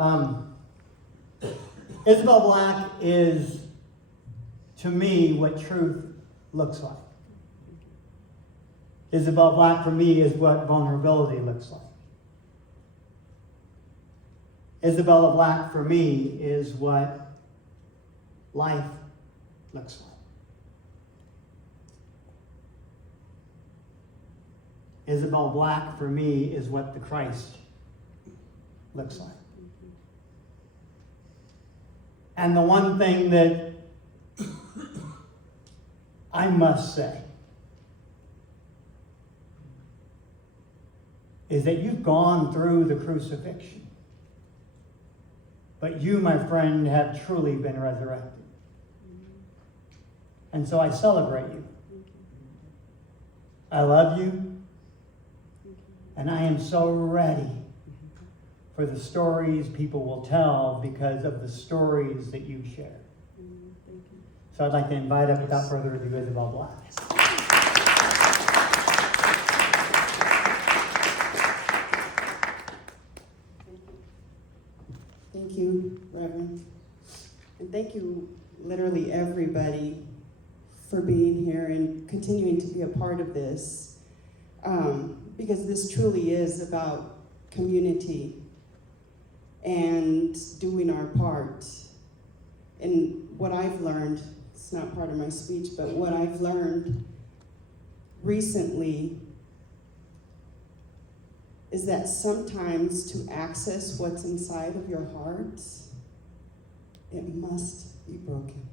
Um, Isabel Black is, to me, what truth looks like. Isabel Black, for me, is what vulnerability looks like. Isabella Black, for me, is what life looks like. Isabel Black, for me, is what the Christ looks like. And the one thing that I must say is that you've gone through the crucifixion. But you, my friend, have truly been resurrected. And so I celebrate you. I love you. And I am so ready for the stories people will tell because of the stories that you share. So I'd like to invite up, without further ado, Isabel Black. Thank you, Reverend. And thank you, literally everybody, for being here and continuing to be a part of this. Because this truly is about community and doing our part. And what I've learned, it's not part of my speech, but what I've learned recently is that sometimes to access what's inside of your heart, it must be broken.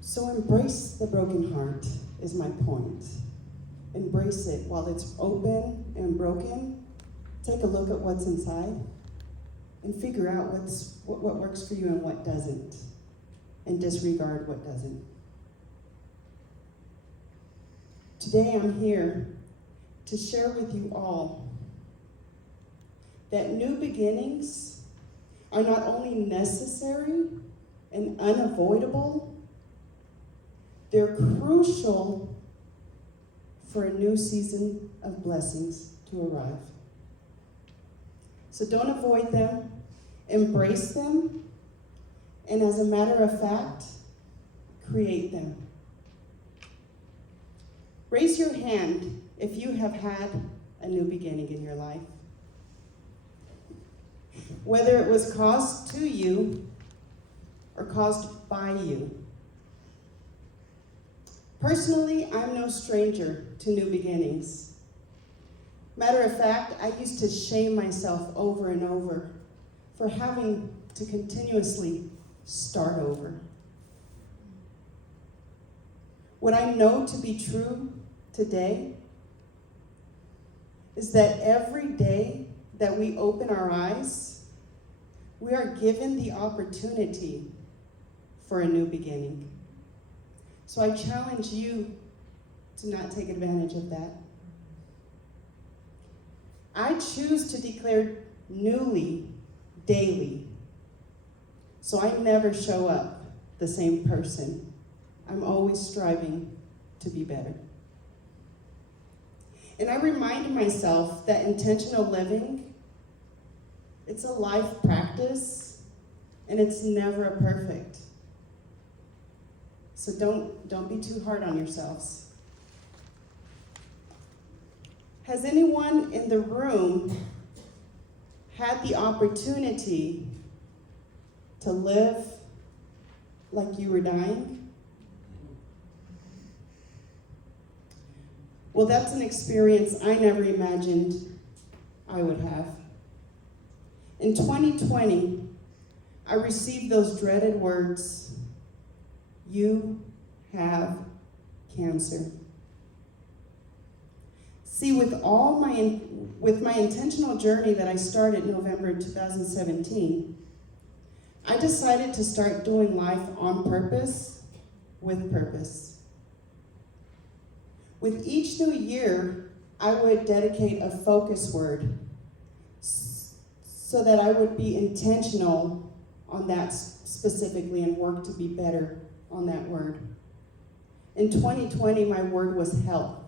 So embrace the broken heart is my point. Embrace it while it's open and broken. Take a look at what's inside and figure out what works for you and what doesn't, and disregard what doesn't. Today I'm here to share with you all that new beginnings are not only necessary and unavoidable, they're crucial for a new season of blessings to arrive. So don't avoid them, embrace them, and as a matter of fact, create them. Raise your hand if you have had a new beginning in your life. Whether it was caused to you or caused by you. Personally, I'm no stranger to new beginnings. Matter of fact, I used to shame myself over and over for having to continuously start over. What I know to be true today is that every day that we open our eyes, we are given the opportunity for a new beginning. So I challenge you to not take advantage of that. I choose to declare newly daily, so I never show up the same person. I'm always striving to be better. And I remind myself that intentional living, it's a life practice, and it's never a perfect. So don't be too hard on yourselves. Has anyone in the room had the opportunity to live like you were dying? Well, that's an experience I never imagined I would have. In 2020, I received those dreaded words, "You have cancer." See, with my intentional journey that I started November 2017, I decided to start doing life on purpose, with purpose. With each new year, I would dedicate a focus word so that I would be intentional on that specifically and work to be better on that word. In 2020, my word was health,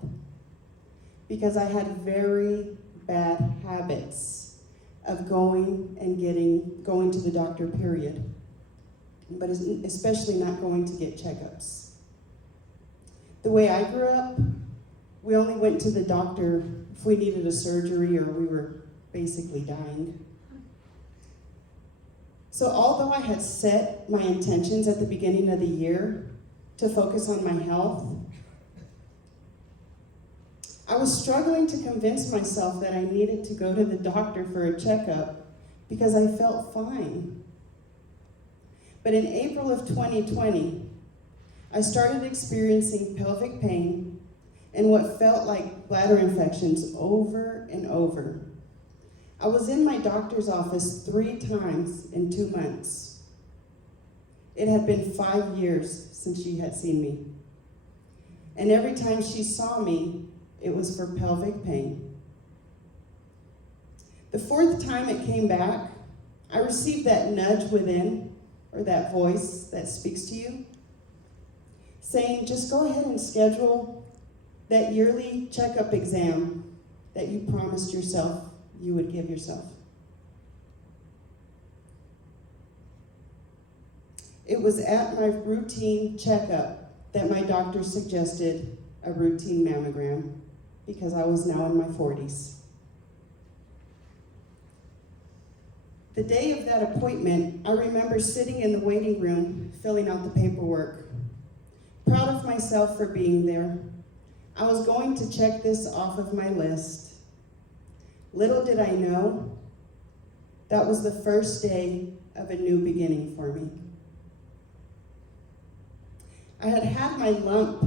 because I had very bad habits of going to the doctor, period. But especially not going to get checkups. The way I grew up, we only went to the doctor if we needed a surgery or we were basically dying. So although I had set my intentions at the beginning of the year to focus on my health, I was struggling to convince myself that I needed to go to the doctor for a checkup because I felt fine. But in April of 2020, I started experiencing pelvic pain and what felt like bladder infections over and over. I was in my doctor's office 3 times in 2 months. It had been 5 years since she had seen me. And every time she saw me, it was for pelvic pain. The 4th time it came back, I received that nudge within, or that voice that speaks to you, saying, just go ahead and schedule that yearly checkup exam that you promised yourself you would give yourself. It was at my routine checkup that my doctor suggested a routine mammogram because I was now in my 40s. The day of that appointment, I remember sitting in the waiting room, filling out the paperwork, proud of myself for being there. I was going to check this off of my list. Little did I know, that was the first day of a new beginning for me. I had had my lump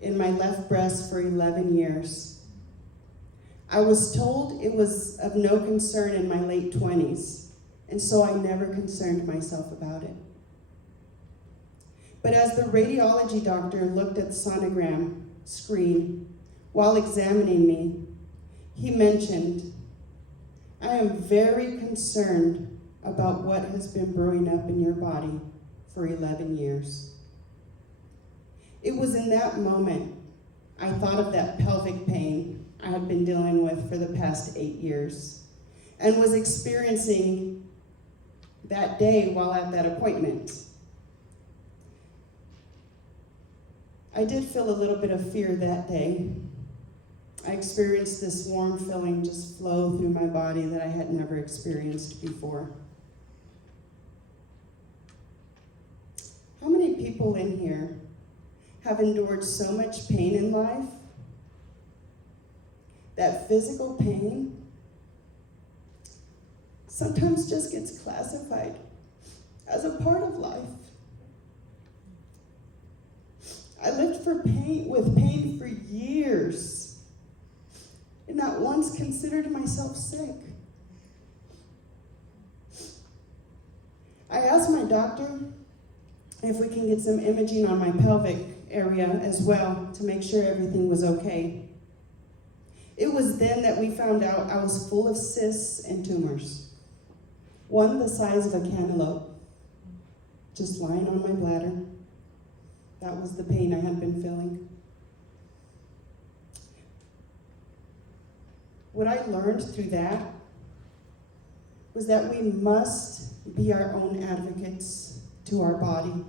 in my left breast for 11 years. I was told it was of no concern in my late 20s, and so I never concerned myself about it. But as the radiology doctor looked at the sonogram screen while examining me, he mentioned, I am very concerned about what has been brewing up in your body for 11 years. It was in that moment I thought of that pelvic pain I had been dealing with for the past 8 years and was experiencing that day while at that appointment. I did feel a little bit of fear that day. I experienced this warm feeling just flow through my body that I had never experienced before. How many people in here have endured so much pain in life that physical pain sometimes just gets classified as a part of life? I lived with pain for years and not once considered myself sick. I asked my doctor if we can get some imaging on my pelvic area as well to make sure everything was okay. It was then that we found out I was full of cysts and tumors. One the size of a cantaloupe, just lying on my bladder. That was the pain I had been feeling. What I learned through that was that we must be our own advocates to our body,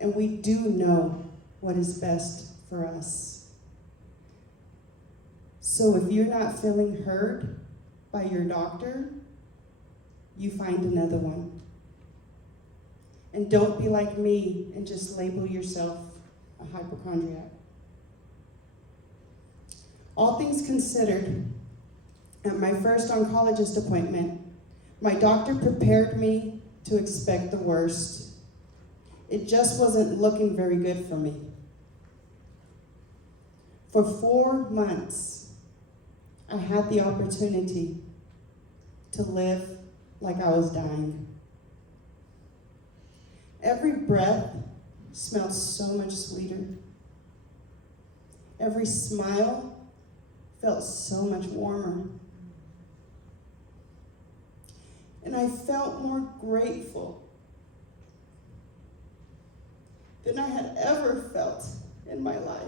and we do know what is best for us. So if you're not feeling heard by your doctor, you find another one. And don't be like me and just label yourself a hypochondriac. All things considered, at my first oncologist appointment, my doctor prepared me to expect the worst. It just wasn't looking very good for me. For 4 months, I had the opportunity to live like I was dying. Every breath smelled so much sweeter. Every smile felt so much warmer. And I felt more grateful than I had ever felt in my life.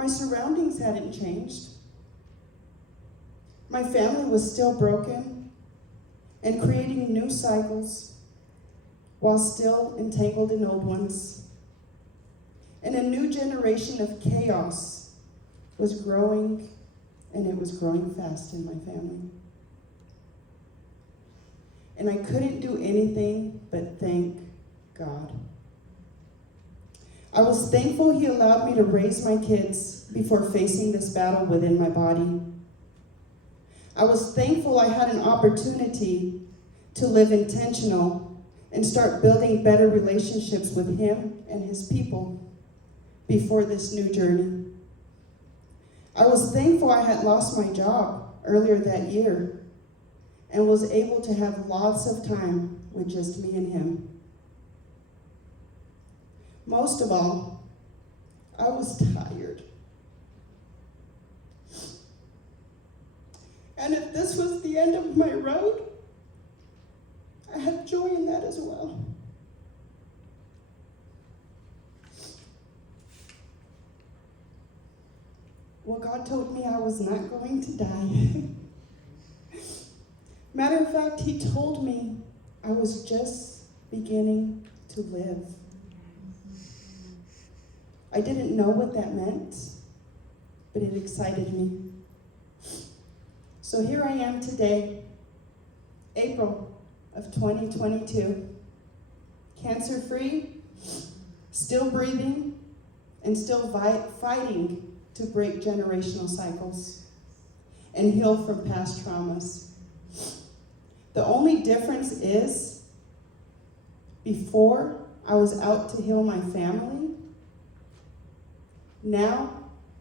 My surroundings hadn't changed. My family was still broken and creating new cycles while still entangled in old ones. And a new generation of chaos was growing, and it was growing fast in my family. And I couldn't do anything but thank God. I was thankful He allowed me to raise my kids before facing this battle within my body. I was thankful I had an opportunity to live intentional and start building better relationships with Him and His people before this new journey. I was thankful I had lost my job earlier that year and was able to have lots of time with just me and Him. Most of all, I was tired. And if this was the end of my road, I had joy in that as well. Well, God told me I was not going to die. Matter of fact, He told me I was just beginning to live. I didn't know what that meant, but it excited me. So here I am today, April of 2022, cancer-free, still breathing, and still fighting to break generational cycles and heal from past traumas. The only difference is, before I was out to heal my family, now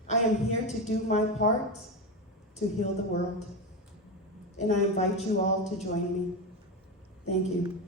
I am here to do my part to heal the world. And I invite you all to join me. Thank you.